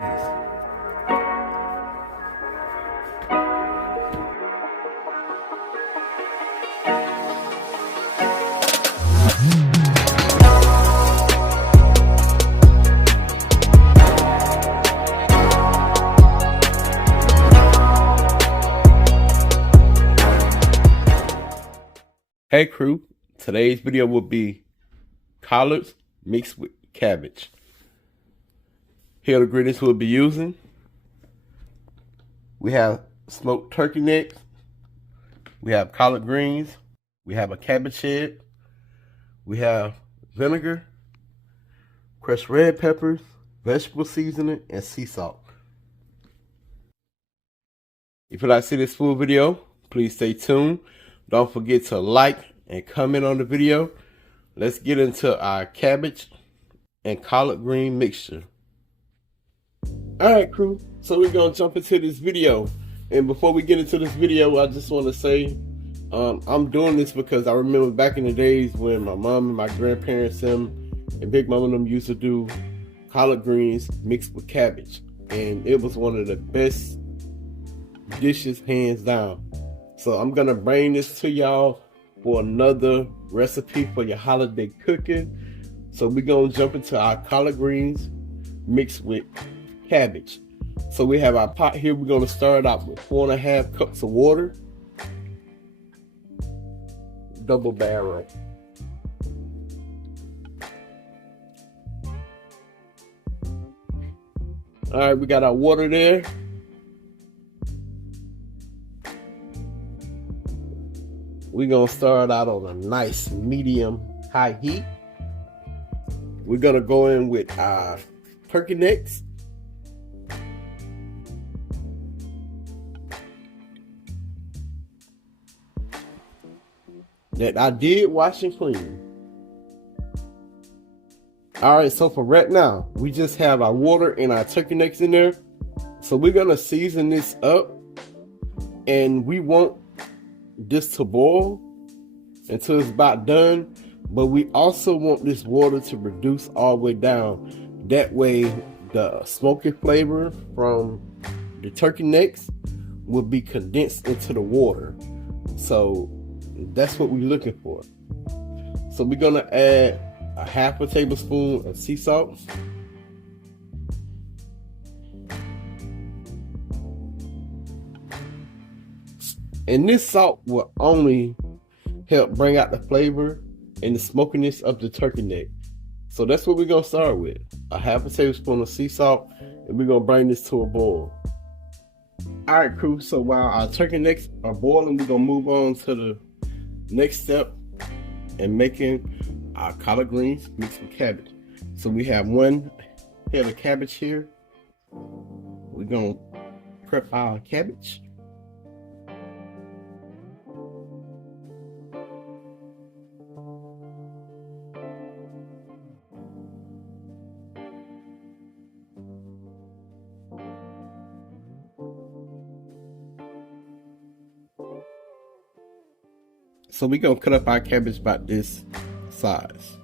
Hey crew, today's video will be collards mixed with cabbage. Here are the ingredients we'll be using. We have smoked turkey necks, we have collard greens, we have a cabbage head, we have vinegar, crushed red peppers, vegetable seasoning, and sea salt. If you'd like to see this full video, please stay tuned. Don't forget to like and comment on the video. Let's get into our cabbage and collard green mixture. Alright crew, so we're going to jump into this video. And before we get into this video, I just want to say I'm doing this because I remember back in the days when my mom and my grandparents and Big Mama and them used to do collard greens mixed with cabbage. And it was one of the best dishes, hands down. So I'm gonna bring this to y'all for another recipe for your holiday cooking. So we're gonna jump into our collard greens mixed with cabbage. So we have our pot here. We're gonna start out with 4.5 cups of water, double barrel. All right, we got our water there. We're gonna start out on a nice medium high heat. We're gonna go in with our turkey necks. That I did wash and clean. Alright, so for right now, we just have our water and our turkey necks in there. So we're gonna season this up, and we want this to boil until it's about done, but we also want this water to reduce all the way down. That way the smoky flavor from the turkey necks will be condensed into the water. So that's what we're looking for. So we're gonna add a 1/2 tablespoon of sea salt, and this salt will only help bring out the flavor and the smokiness of the turkey neck. So that's what we're gonna start with. A 1/2 tablespoon of sea salt, and we're gonna bring this to a boil. Alright crew, so while our turkey necks are boiling, we're gonna move on to the next step in making our collard greens mixed with cabbage. So we have 1 head of cabbage here. We're gonna prep our cabbage. So we're gonna cut up our cabbage about this size.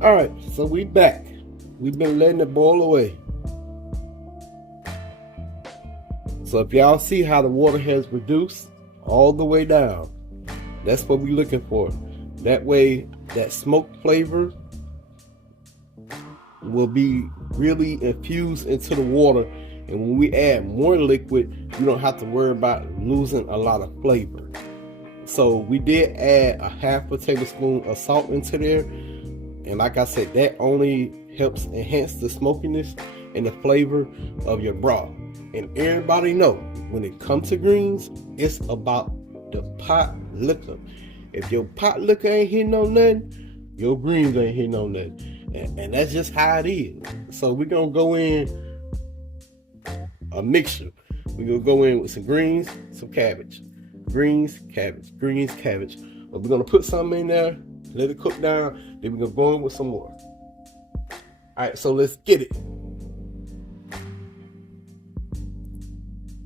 Alright, so we back. We've been letting it boil away. So if y'all see how the water has reduced all the way down, that's what we're looking for. That way that smoke flavor will be really infused into the water, and when we add more liquid, you don't have to worry about losing a lot of flavor. So we did add a 1/2 tablespoon of salt into there, and like I said, that only helps enhance the smokiness and the flavor of your broth. And everybody know, when it comes to greens, it's about the pot liquor. If your pot liquor ain't hitting on nothing, your greens ain't hitting on nothing. And that's just how it is. So we're gonna go in a mixture. We're gonna go in with some greens, some cabbage. Greens, cabbage, greens, cabbage. But we're gonna put some in there, let it cook down, then we're gonna go in with some more. Alright, so let's get it.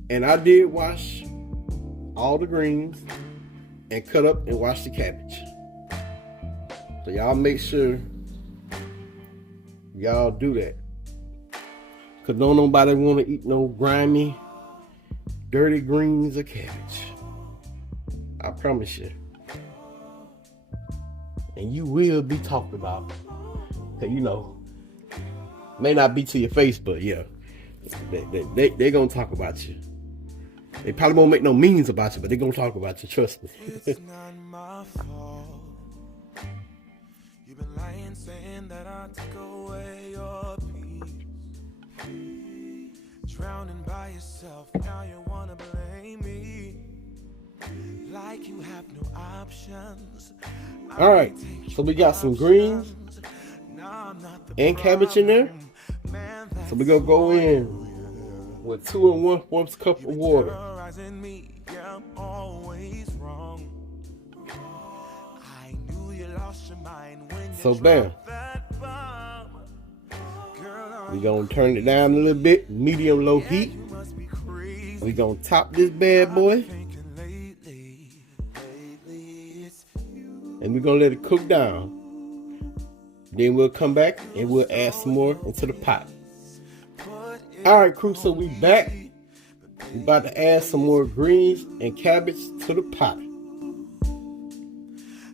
And I did wash all the greens and cut up and wash the cabbage. So y'all make sure y'all do that. Cause don't nobody want to eat no grimy, dirty greens or cabbage. I promise you. And you will be talked about. Cause you know, may not be to your face, but yeah, they're gonna talk about you. They probably won't make no memes about you, but they're gonna talk about you, trust me. It's not my fault. You've been lying, saying that I took away your peace. Drowning by yourself, now you wanna blame me. Like you have no options. Alright, so we got some greens and cabbage in there. So we're gonna go in with 2 1/4 cup of water. So bam. We're gonna turn it down a little bit, medium low heat. We're gonna top this bad boy. And we're gonna let it cook down. Then we'll come back and we'll add some more into the pot. Alright crew, so we back. We about to add some more greens and cabbage to the pot.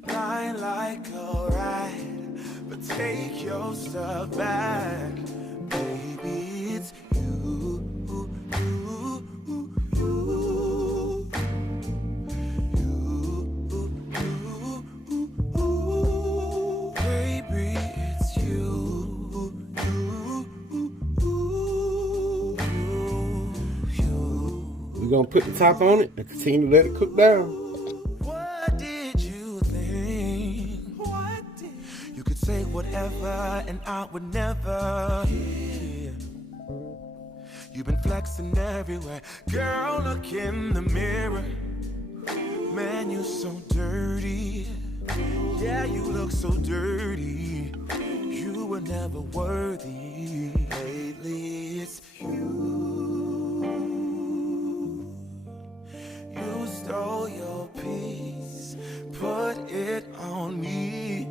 Lie like a ride, but take your stuff back. Baby, it's you. We're gonna put the top on it and continue to let it cook down. What did you think? You could say whatever and I would never hear. You've been flexing everywhere. Girl, look in the mirror. Man, you so dirty. Yeah, you look so dirty. You were never worthy. Lately, it's you. You stole your peace, put it on me,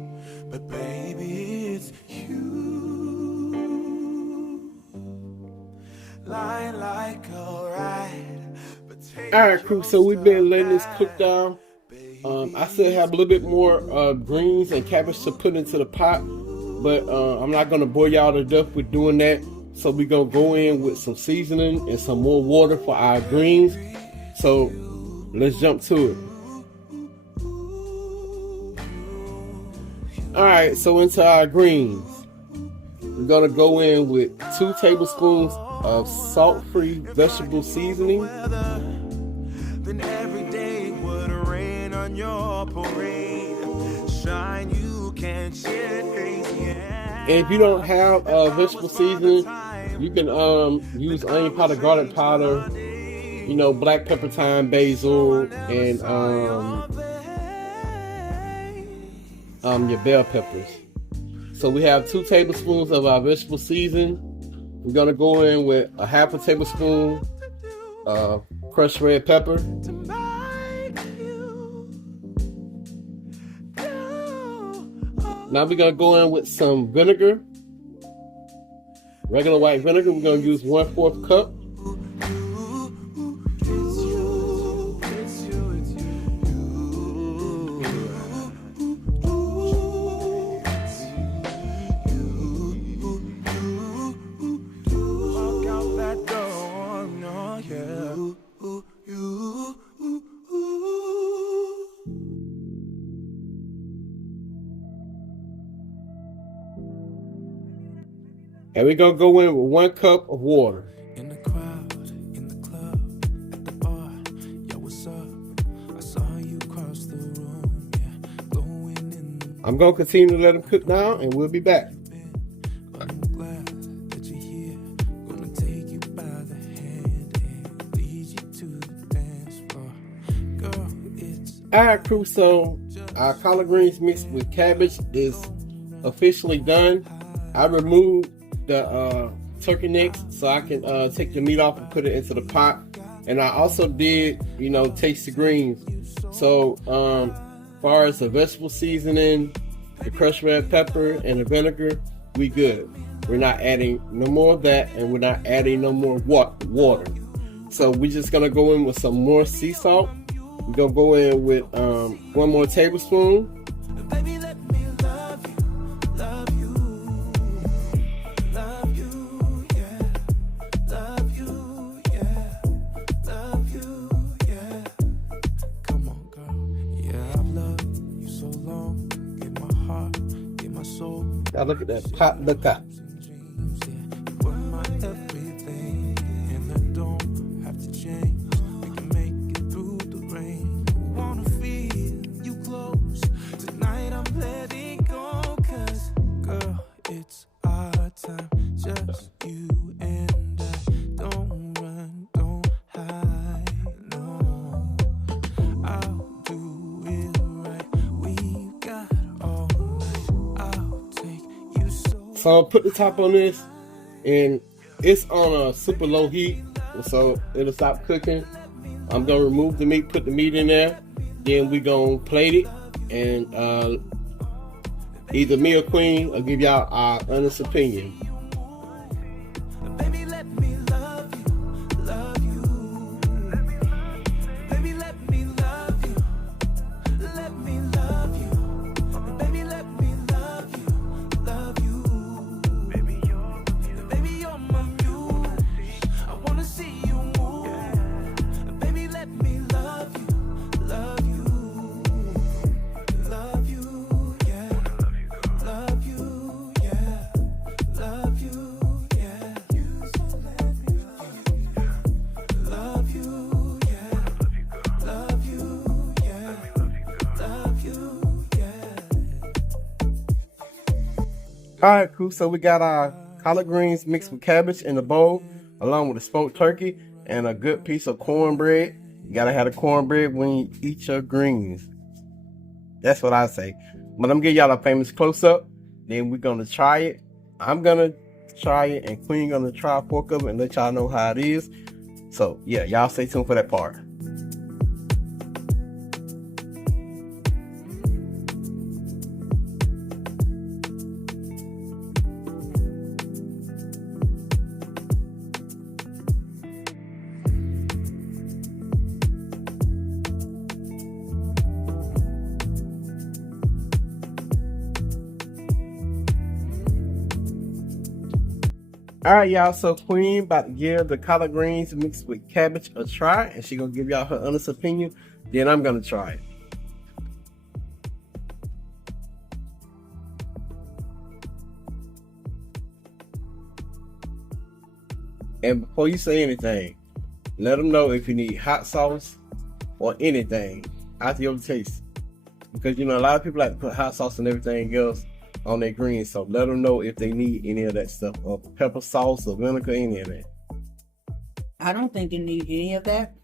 but baby, it's you. Lie like a ride, but take Alright crew, so we've been letting this cook down. I still have a little bit more greens and cabbage to put into the pot, but I'm not gonna bore y'all to death with doing that. So we're gonna go in with some seasoning and some more water for our greens. So let's jump to it. Alright, so into our greens. We're gonna go in with 2 tablespoons of salt-free vegetable seasoning. Then every day would rain on your parade. Shine, you can't share face, yeah. And if you don't have vegetable seasoning, you can use onion powder, garlic powder, you know, black pepper, thyme, basil, and your bell peppers. So we have 2 tablespoons of our vegetable seasoning. We're gonna go in with a 1/2 tablespoon of crushed red pepper. Now we're gonna go in with some vinegar, regular white vinegar. We're gonna use 1/4 cup. And we're gonna go in with 1 cup of water. In the crowd, in the club, at the bar, yeah, what's up? I saw you cross the room, yeah, going in the... I'm gonna continue to let them cook down, and we'll be back. I'm glad that you're here. Gonna take you by the hand and lead you to the dance floor. Girl, it's... Alright crew, so our collard greens mixed with cabbage is officially done. I removed the turkey necks so I can take the meat off and put it into the pot. And I also did, you know, taste the greens. So as far as the vegetable seasoning, the crushed red pepper, and the vinegar, we good. We're not adding no more of that, and we're not adding no more water. So we're just gonna go in with some more sea salt. We're gonna go in with 1 more tablespoon. Baby, let me love you, love you, love you, yeah, love you, yeah, love you, yeah. Come on, girl, yeah, I've loved you so long. Give my heart, give my soul. Now look at that pot liquor. Dreams, yeah, you were my everything, and I don't have to change. We can make it through the rain. Wanna feel you close. Tonight I'm letting go, 'cause girl, it's our time, just you and I. Don't run, don't hide, no. I'll do it right. We've got all night. I'll take you So I'll put the top on this, and it's on a super low heat, so it'll stop cooking. I'm gonna remove the meat, put the meat in there, then we gonna plate it, and either me or Queen will give y'all our honest opinion. Baby, let me love you, love you. Baby, let me love you, let me love you. Baby, let me love you, love you. Baby, you're my muse. I wanna see you move. Baby, let me love you, love you, love you, yeah, love you, yeah, love you, yeah. So let me love you, yeah, love you, yeah, love you, yeah. All right, cool. So we got our collard greens mixed with cabbage in the bowl, along with a smoked turkey and a good piece of cornbread. You gotta have the cornbread when you eat your greens. That's what I say. But I'm gonna give y'all a famous close-up. Then we're gonna try it. I'm gonna try it, and Queen gonna try a fork of it and let y'all know how it is. So yeah, y'all stay tuned for that part. All right, y'all. So Queen about to give the collard greens mixed with cabbage a try, and she gonna give y'all her honest opinion. Then I'm gonna try it. And before you say anything, let them know if you need hot sauce or anything after your taste, because you know a lot of people like to put hot sauce and everything else on their greens. So let them know if they need any of that stuff, or pepper sauce or vinegar, any of that. I don't think you need any of that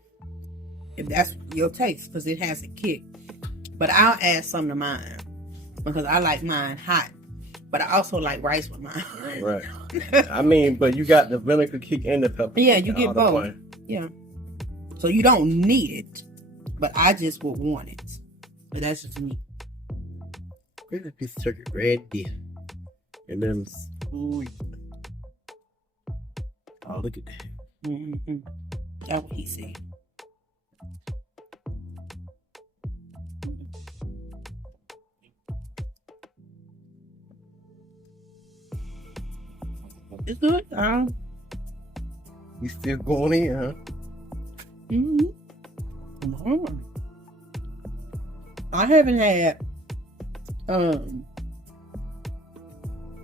if that's your taste, because it has a kick. But I'll add some to mine because I like mine hot. But I also like rice with mine. Right. I mean, but you got the vinegar kick and the pepper. Yeah, you get both. Yeah. So you don't need it, but I just would want it. But that's just me. Great piece of turkey right there. And then, ooh. Oh, look at that. Mm-hmm. That's what he said. It's good. You still going in, huh? Mm-hmm. I haven't had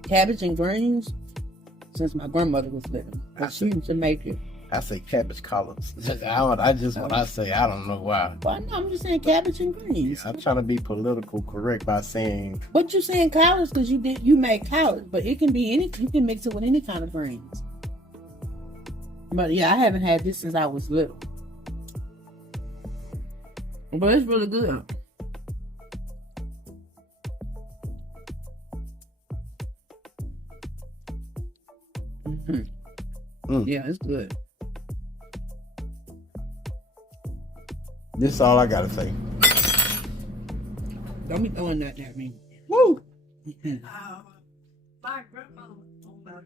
cabbage and greens since my grandmother was living. She used to make it. I say cabbage collards. When I say, I don't know why. Well, no, I'm just saying cabbage and greens. I'm trying to be political correct by saying. But you're saying collards because you make collards, but it can be any. You can mix it with any kind of greens. But yeah, I haven't had this since I was little. But it's really good. Mm-hmm. Yeah, it's good. This is all I gotta say. Don't be throwing that at me. Woo! My grandmother was talking about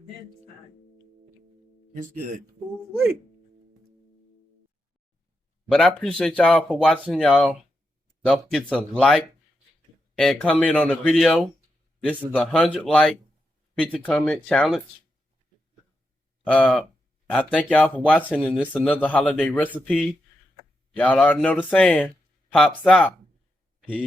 It's good. Ooh-wee. But I appreciate y'all for watching, y'all. Don't forget to like and comment on the video. This is 100 like, 50 comment challenge. I thank y'all for watching, and this is another holiday recipe. Y'all already know the saying. Pops out. Peace.